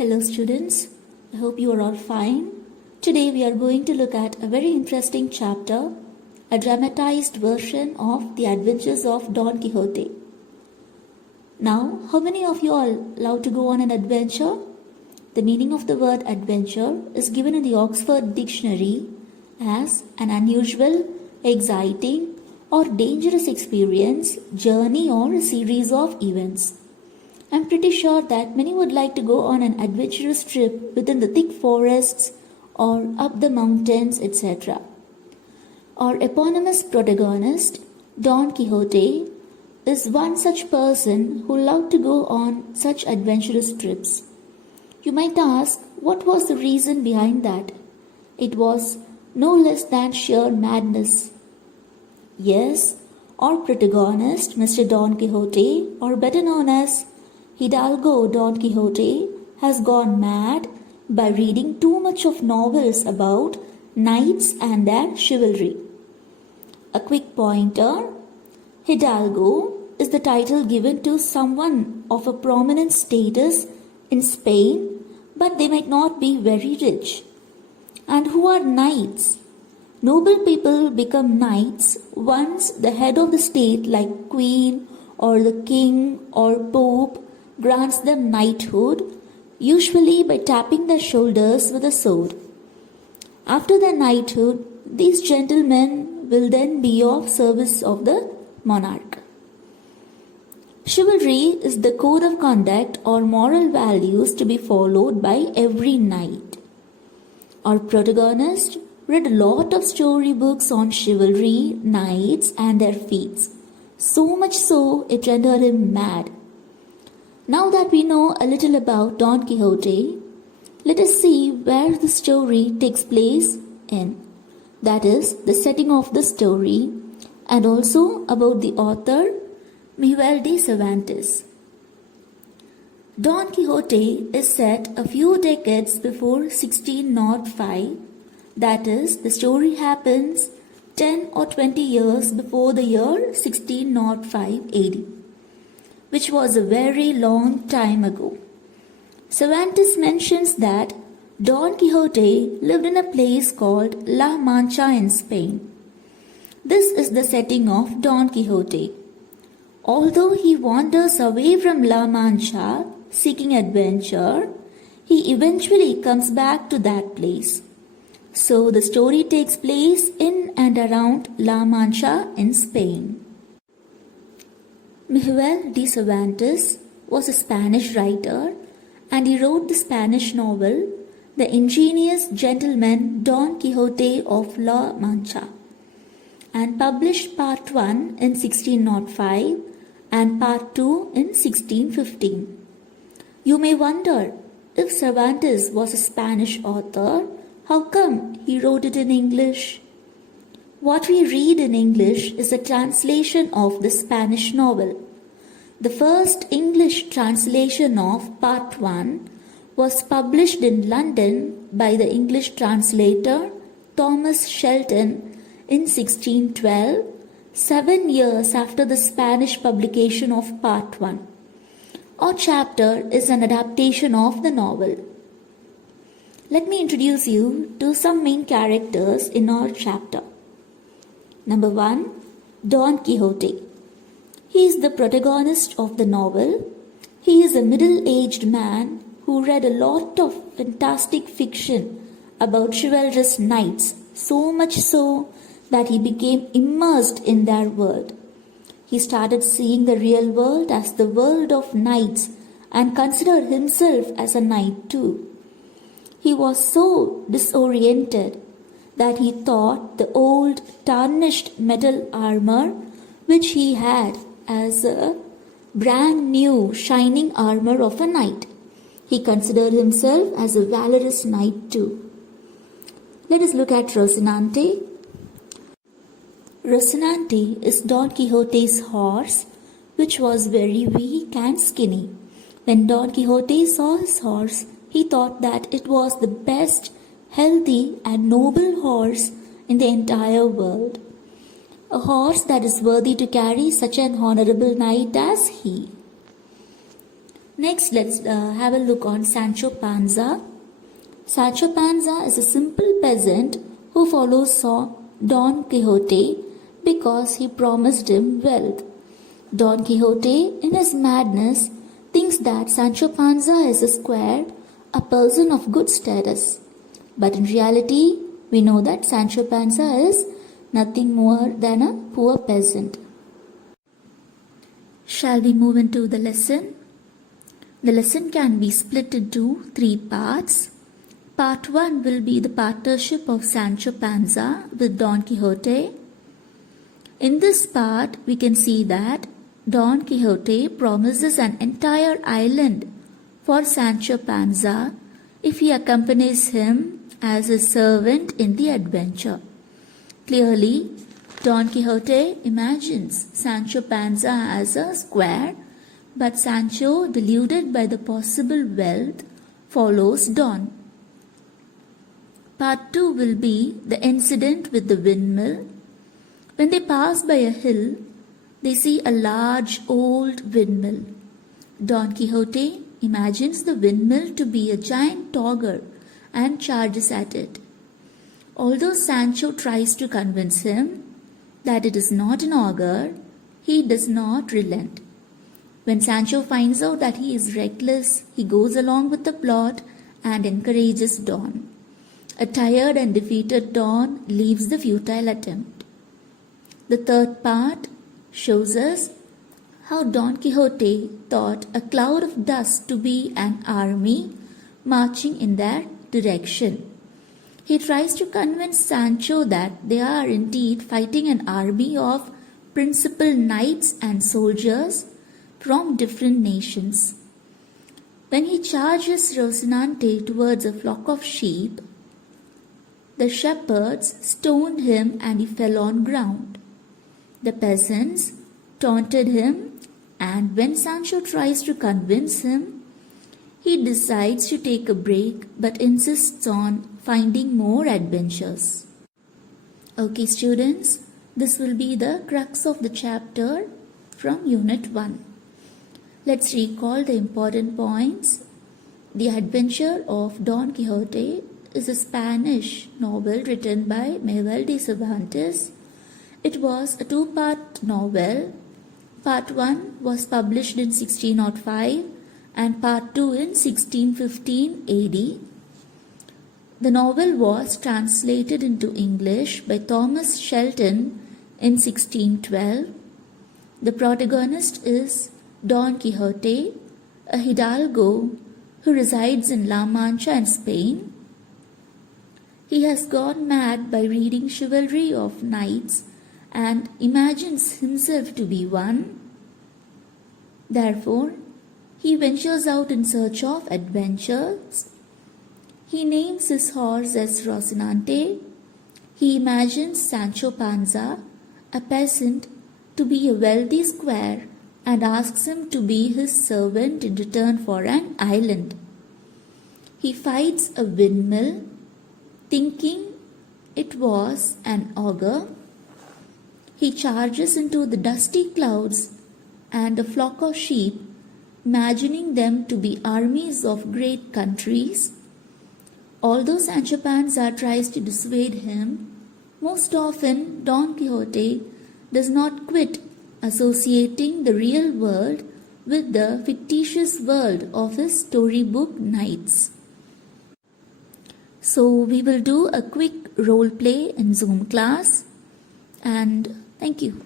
Hello students, I hope you are all fine. Today we are going to look at a very interesting chapter, a dramatized version of The Adventures of Don Quixote. Now, how many of you all love to go on an adventure? The meaning of the word adventure is given in the Oxford Dictionary as an unusual, exciting or dangerous experience, journey or a series of events. I'm pretty sure that many would like to go on an adventurous trip within the thick forests or up the mountains, etc. Our eponymous protagonist, Don Quixote, is one such person who loved to go on such adventurous trips. You might ask, what was the reason behind that? It was no less than sheer madness. Yes, our protagonist, Mr. Don Quixote, or better known as Hidalgo Don Quixote, has gone mad by reading too much of novels about knights and their chivalry. A quick pointer, Hidalgo is the title given to someone of a prominent status in Spain, but they might not be very rich. And who are knights? Noble people become knights once the head of the state, like queen or the king or pope, grants them knighthood, usually by tapping their shoulders with a sword. After their knighthood, these gentlemen will then be of service of the monarch. Chivalry is the code of conduct or moral values to be followed by every knight. Our protagonist read a lot of storybooks on chivalry, knights and their feats. So much so it rendered him mad. Now that we know a little about Don Quixote, let us see where the story takes place in. That is, the setting of the story, and also about the author, Miguel de Cervantes. Don Quixote is set a few decades before 1605. That is, the story happens 10 or 20 years before the year 1605 AD, which was a very long time ago. Cervantes mentions that Don Quixote lived in a place called La Mancha in Spain. This is the setting of Don Quixote. Although he wanders away from La Mancha seeking adventure, he eventually comes back to that place. So the story takes place in and around La Mancha in Spain. Miguel de Cervantes was a Spanish writer, and he wrote the Spanish novel The Ingenious Gentleman Don Quixote of La Mancha, and published part 1 in 1605 and part 2 in 1615. You may wonder, if Cervantes was a Spanish author, how come he wrote it in English? What we read in English is a translation of the Spanish novel. The first English translation of Part 1 was published in London by the English translator Thomas Shelton in 1612, 7 years after the Spanish publication of Part 1. Our chapter is an adaptation of the novel. Let me introduce you to some main characters in our chapter. Number 1, Don Quixote. He is the protagonist of the novel. He is a middle-aged man who read a lot of fantastic fiction about chivalrous knights, so much so that he became immersed in their world. He started seeing the real world as the world of knights and considered himself as a knight too. He was so disoriented that he thought the old tarnished metal armor which he had as a brand new shining armor of a knight. He considered himself as a valorous knight too. Let us look at Rocinante. Rocinante is Don Quixote's horse, which was very weak and skinny. When Don Quixote saw his horse, he thought that it was the best, healthy and noble horse in the entire world. A horse that is worthy to carry such an honorable knight as he. Next, let's have a look on Sancho Panza. Sancho Panza is a simple peasant who follows Don Quixote because he promised him wealth. Don Quixote, in his madness, thinks that Sancho Panza is a square, a person of good status. But in reality, we know that Sancho Panza is nothing more than a poor peasant. Shall we move into the lesson? The lesson can be split into 3 parts. Part 1 will be the partnership of Sancho Panza with Don Quixote. In this part, we can see that Don Quixote promises an entire island for Sancho Panza if he accompanies him as his servant in the adventure. Clearly, Don Quixote imagines Sancho Panza as a square, but Sancho, deluded by the possible wealth, follows Don. Part 2 will be the incident with the windmill. When they pass by a hill, they see a large old windmill. Don Quixote imagines the windmill to be a giant auger and charges at it. Although Sancho tries to convince him that it is not an auger, he does not relent. When Sancho finds out that he is reckless, he goes along with the plot and encourages Don. A tired and defeated Don leaves the futile attempt. The third part shows us how Don Quixote thought a cloud of dust to be an army marching in their direction. He tries to convince Sancho that they are indeed fighting an army of principal knights and soldiers from different nations. When he charges Rocinante towards a flock of sheep, the shepherds stoned him and he fell on ground. The peasants taunted him, and when Sancho tries to convince him, he decides to take a break but insists on finding more adventures. Okay students, this will be the crux of the chapter from Unit 1. Let's recall the important points. The Adventure of Don Quixote is a Spanish novel written by Miguel de Cervantes. It was a 2-part novel. Part 1 was published in 1605 and Part 2 in 1615 AD. The novel was translated into English by Thomas Shelton in 1612. The protagonist is Don Quixote, a hidalgo who resides in La Mancha in Spain. He has gone mad by reading chivalry of knights and imagines himself to be one. Therefore, he ventures out in search of adventures. He names his horse as Rocinante. He imagines Sancho Panza, a peasant, to be a wealthy squire and asks him to be his servant in return for an island. He fights a windmill, thinking it was an auger. He charges into the dusty clouds and a flock of sheep, imagining them to be armies of great countries. Although Sancho Panza tries to dissuade him, most often Don Quixote does not quit associating the real world with the fictitious world of his storybook knights. So we will do a quick role play in Zoom class, and thank you.